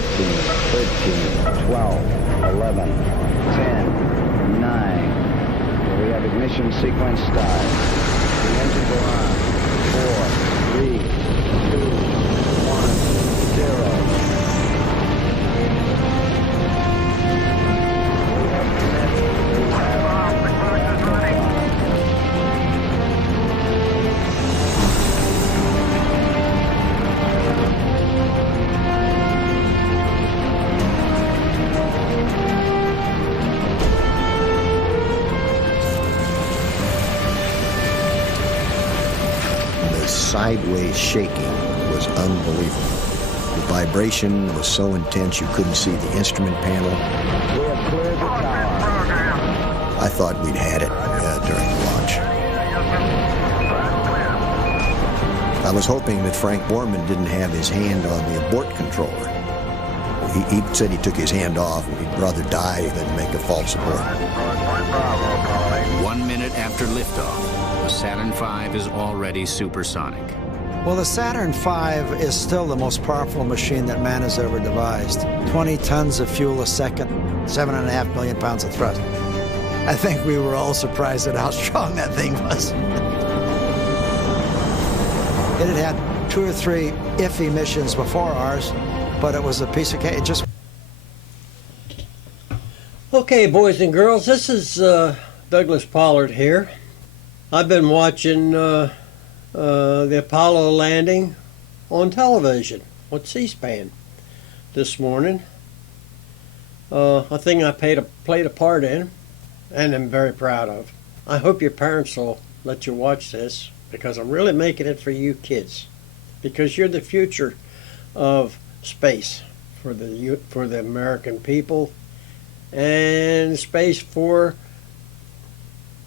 14, 13, 12, 11, 10, 9. We have ignition sequence start. The engines are on. 4, 3, 2, 1, 0. Sideways shaking was unbelievable. The vibration was so intense you couldn't see the instrument panel. We have cleared the tower. I thought we'd had it during launch. I was hoping that Frank Borman didn't have his hand on the abort controller. He said he took his hand off and he'd rather die than make a false abort. 1 minute after liftoff, the Saturn V is already supersonic. Well, the Saturn V is still the most powerful machine that man has ever devised. 20 tons of fuel a second, 7.5 million pounds of thrust. I think we were all surprised at how strong that thing was. It had had 2 or 3 iffy missions before ours, but it was a piece of cake. It just... Okay, boys and girls, this is Douglas Pollard here. I've been watching the Apollo landing on television, on C-SPAN, this morning. A thing I played a part in, and I'm very proud of. I hope your parents will let you watch this, because I'm really making it for you kids, because you're the future of space for the American people, and space for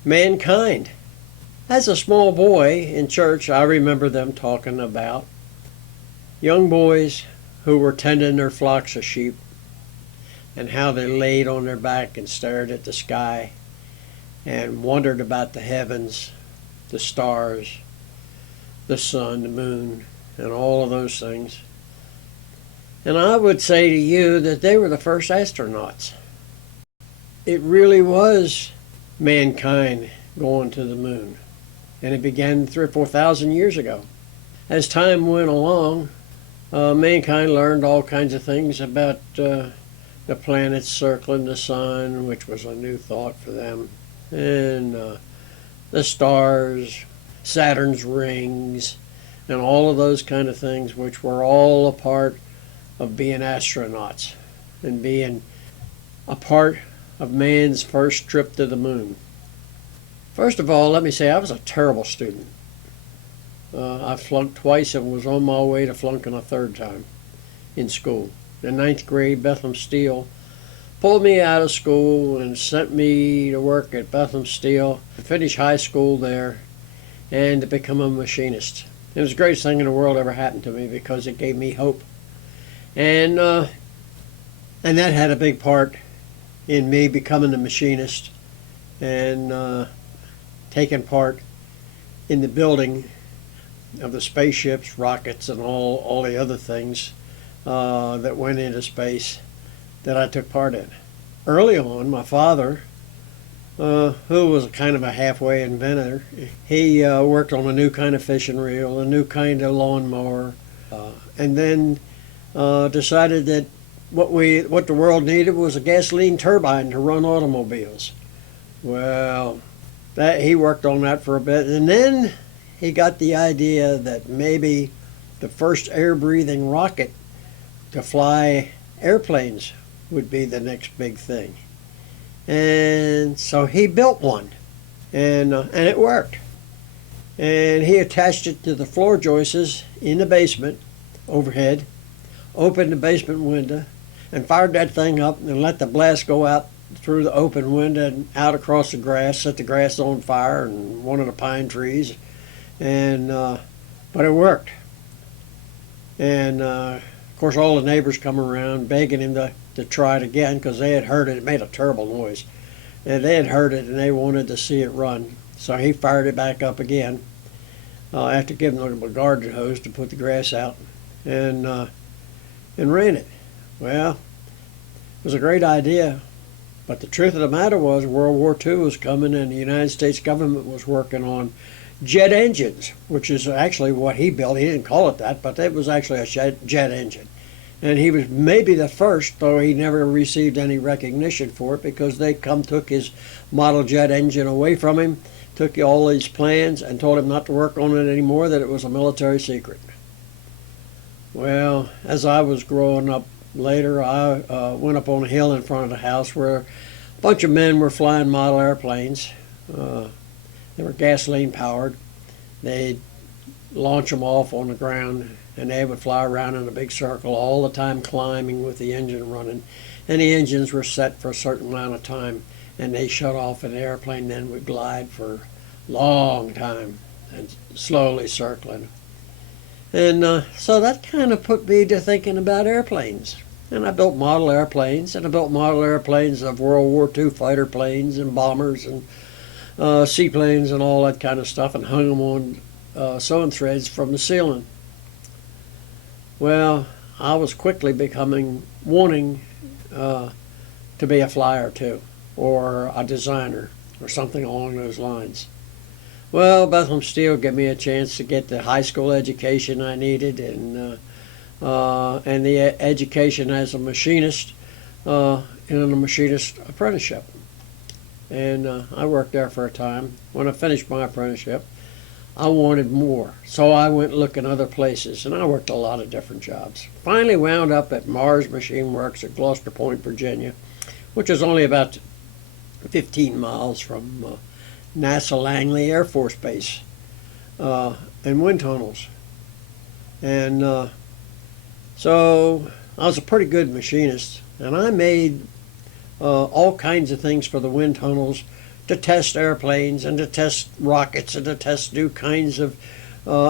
mankind. As a small boy in church, I remember them talking about young boys who were tending their flocks of sheep and how they laid on their back and stared at the sky and wondered about the heavens, the stars, the sun, the moon, and all of those things. And I would say to you that they were the first astronauts. It really was mankind going to the moon. And it began 3,000 or 4,000 years ago. As time went along, mankind learned all kinds of things about the planets circling the sun, which was a new thought for them, and the stars, Saturn's rings, and all of those kind of things, which were all a part of being astronauts and being a part of man's first trip to the moon. First of all, let me say I was a terrible student. I flunked twice and was on my way to flunking a third time in school. In 9th grade, Bethlehem Steel pulled me out of school and sent me to work at Bethlehem Steel, to finish high school there, and to become a machinist. It was the greatest thing in the world ever happened to me because it gave me hope. And that had a big part in me becoming a machinist and taking part in the building of the spaceships, rockets, and all the other things that went into space that I took part in. Early on, my father, who was kind of a halfway inventor, he worked on a new kind of fishing reel, a new kind of lawnmower, and then decided that what the world needed was a gasoline turbine to run automobiles. Well, he worked on that for a bit, and then he got the idea that maybe the first air-breathing rocket to fly airplanes would be the next big thing. And so he built one, and it worked. And he attached it to the floor joists in the basement overhead, opened the basement window, and fired that thing up and let the blast go out through the open window and out across the grass, set the grass on fire and one of the pine trees, and but it worked. And of course all the neighbors come around begging him to try it again because they had heard it. It made a terrible noise, and they had heard it and they wanted to see it run. So he fired it back up again after giving them a garden hose to put the grass out, and ran it. Well, it was a great idea, but the truth of the matter was World War II was coming and the United States government was working on jet engines, which is actually what he built. He didn't call it that, but it was actually a jet engine. And he was maybe the first, though he never received any recognition for it, because they took his model jet engine away from him, took all these plans, and told him not to work on it anymore, that it was a military secret. Well, as I was growing up later, I went up on a hill in front of the house where a bunch of men were flying model airplanes. They were gasoline powered. They'd launch them off on the ground, and they would fly around in a big circle all the time, climbing with the engine running. And the engines were set for a certain amount of time, and they shut off, and the airplane then would glide for a long time and slowly circling. And so that kind of put me to thinking about airplanes. And I built model airplanes, and I built model airplanes of World War II fighter planes and bombers and seaplanes and all that kind of stuff, and hung them on sewing threads from the ceiling. Well, I was quickly wanting to be a flyer too, or a designer, or something along those lines. Well, Bethlehem Steel gave me a chance to get the high school education I needed, and the education as a machinist in a machinist apprenticeship. And I worked there for a time. When I finished my apprenticeship, I wanted more, so I went looking other places, and I worked a lot of different jobs. Finally wound up at Mars Machine Works at Gloucester Point, Virginia, which is only about 15 miles from NASA Langley Air Force Base, and wind tunnels. And so I was a pretty good machinist, and I made all kinds of things for the wind tunnels, to test airplanes and to test rockets and to test new kinds of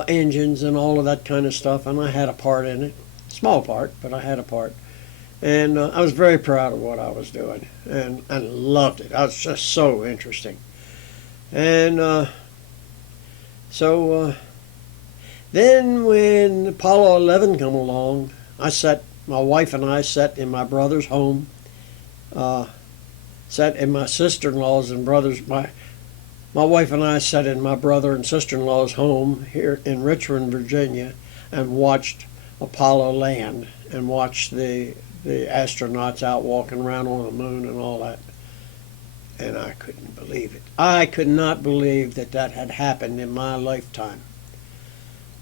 engines and all of that kind of stuff. And I had a part in it, small part, but I had a part. And I was very proud of what I was doing, and loved it. I was just so interesting. And so then when Apollo 11 come along, my wife and I sat in my brother's home, sat in my sister-in-law's and brothers. My wife and I sat in my brother and sister-in-law's home here in Richmond, Virginia, and watched Apollo land, and watched the astronauts out walking around on the moon and all that. And I couldn't believe it. I could not believe that that had happened in my lifetime.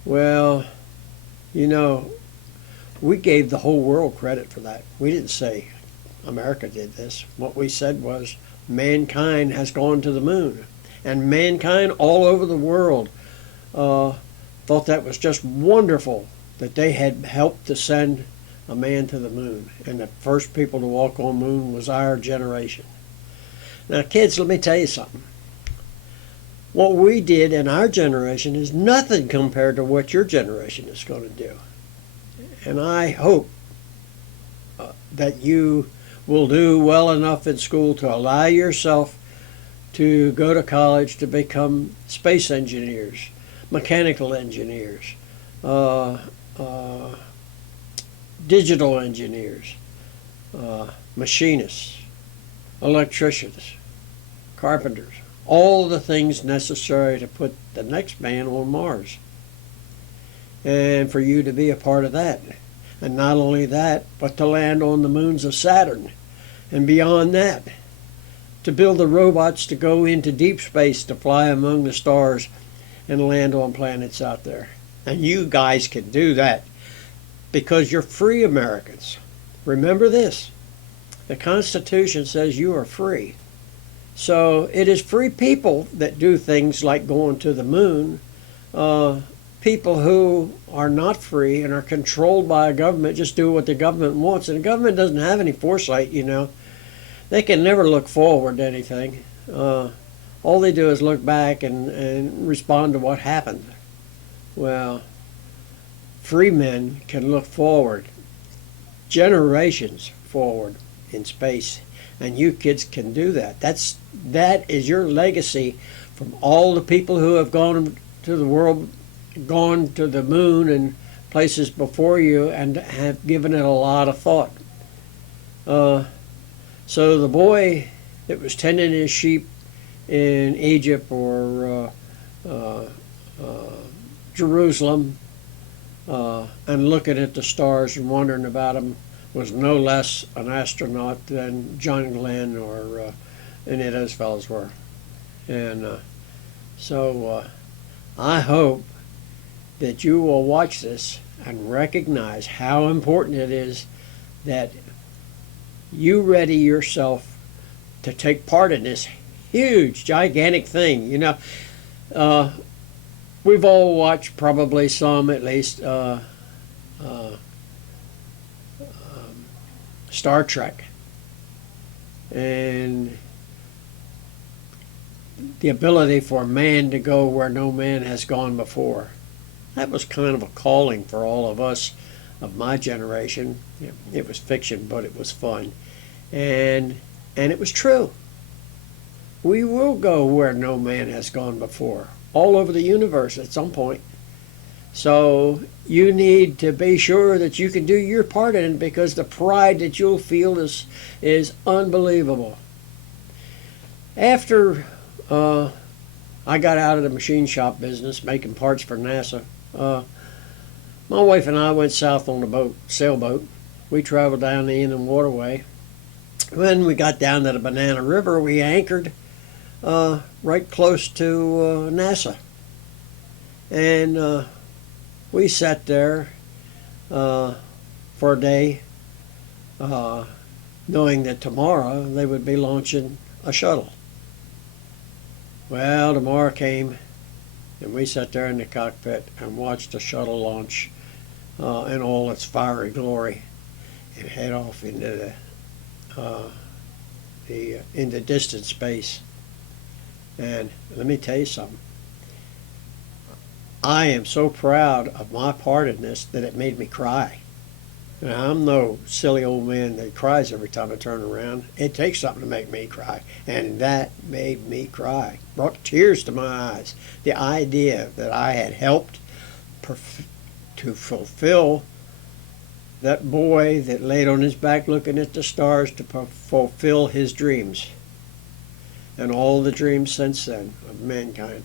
Well, you know, we gave the whole world credit for that. We didn't say America did this. What we said was mankind has gone to the moon. And mankind all over the world thought that was just wonderful, that they had helped to send a man to the moon. And the first people to walk on the moon was our generation. Now, kids, let me tell you something. What we did in our generation is nothing compared to what your generation is going to do. And I hope that you will do well enough in school to allow yourself to go to college to become space engineers, mechanical engineers, digital engineers, machinists, electricians, carpenters, all the things necessary to put the next man on Mars. And for you to be a part of that. And not only that, but to land on the moons of Saturn. And beyond that, to build the robots to go into deep space to fly among the stars and land on planets out there. And you guys can do that because you're free Americans. Remember this. The Constitution says you are free. So it is free people that do things like going to the moon. People who are not free and are controlled by a government just do what the government wants. And the government doesn't have any foresight, you know. They can never look forward to anything. All they do is look back and respond to what happened. Well, free men can look forward, generations forward in space. And you kids can do that. That is your legacy from all the people who have gone to the world, gone to the moon and places before you, and have given it a lot of thought. So the boy that was tending his sheep in Egypt or Jerusalem and looking at the stars and wondering about them was no less an astronaut than John Glenn or any of those fellows were. And so I hope that you will watch this and recognize how important it is that you ready yourself to take part in this huge, gigantic thing. You know, we've all watched, probably some at least, Star Trek. And the ability for man to go where no man has gone before. That was kind of a calling for all of us of my generation. It was fiction, but it was fun. And it was true. We will go where no man has gone before, all over the universe at some point. So you need to be sure that you can do your part in it, because the pride that you'll feel is unbelievable. After I got out of the machine shop business, making parts for NASA, my wife and I went south on the sailboat. We traveled down the Inland Waterway. When we got down to the Banana River, we anchored right close to NASA. And we sat there for a day, knowing that tomorrow they would be launching a shuttle. Well, tomorrow came, and we sat there in the cockpit and watched the shuttle launch in all its fiery glory and head off into into distant space. And let me tell you something. I am so proud of my part in this that it made me cry. Now, I'm no silly old man that cries every time I turn around. It takes something to make me cry, and that made me cry. Brought tears to my eyes. The idea that I had helped to fulfill that boy that laid on his back looking at the stars, to fulfill his dreams, and all the dreams since then of mankind.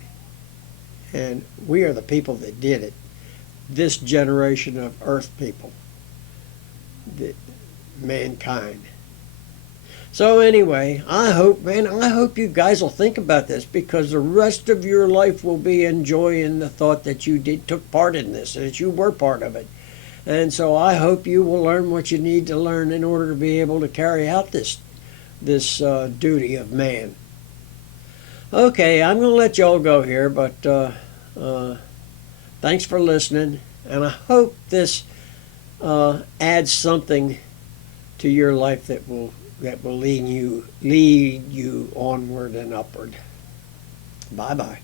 And we are the people that did it. This generation of Earth people. Mankind. So anyway, I hope you guys will think about this, because the rest of your life will be enjoying the thought that you took part in this, that you were part of it. And so I hope you will learn what you need to learn in order to be able to carry out this duty of man. Okay, I'm going to let y'all go here, but thanks for listening, and I hope this adds something to your life that will lead you onward and upward. Bye-bye.